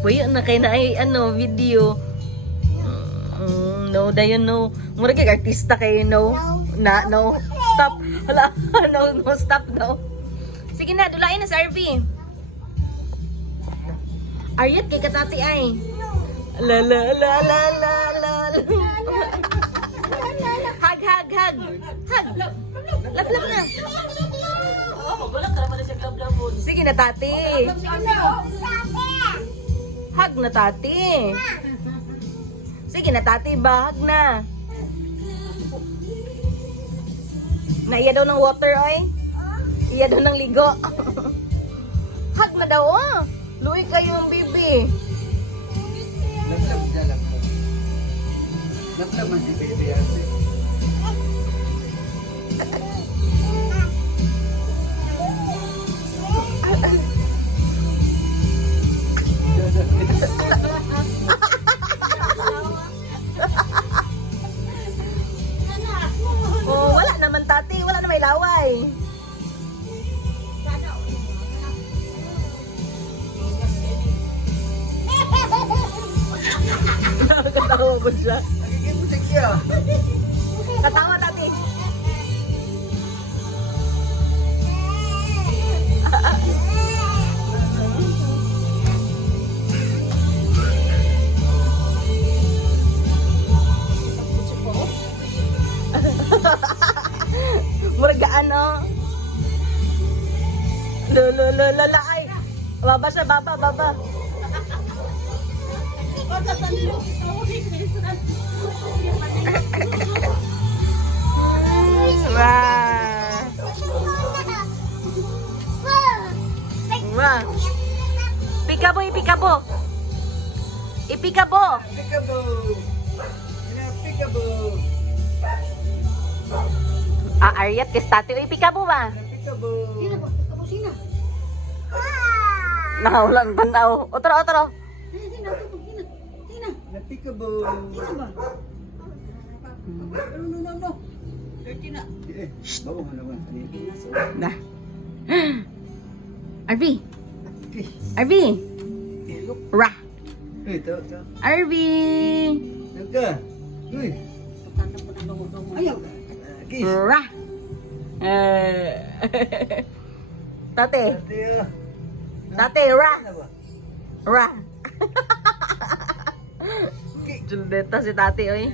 Puyo na kay na ay ano video. No, dayon no. Mura kay artista kay no. No. Stop. Hala, no, stop no. Sige na, dulain na sa RV. Aryat kay katati ay. La la la la la la. Hug. Lap na. Sige na, tati. Hug na, tati. Sige na, tati ba? Hug na. Naiya daw ng water, oy. Iya daw ng ligo. Hug na daw, oh. Luwi kayo ang bibi. Lablab man si baby ate. Oh, wala naman, tati. Wala na may laway. Katawa ko siya. Nagiging musik siya. Katawa, tati. Muragaan, no? Lala, ay. Baba siya, baba. Wah. Pikabo. Peekaboo. Peekaboo. Aryat kay tati oy pikabo ba? Peekaboo. Sino? Nahulang tanaw. Otro. Sino? Peekaboo. Sino ba? No. Dirty na. Bawa mo naman. Na. RV. Ra. Ito. RV. Nagka. Uy. Ayaw. Kiss. Ra. Tate. Tate, ra. Ra. Juldeta si tati oy.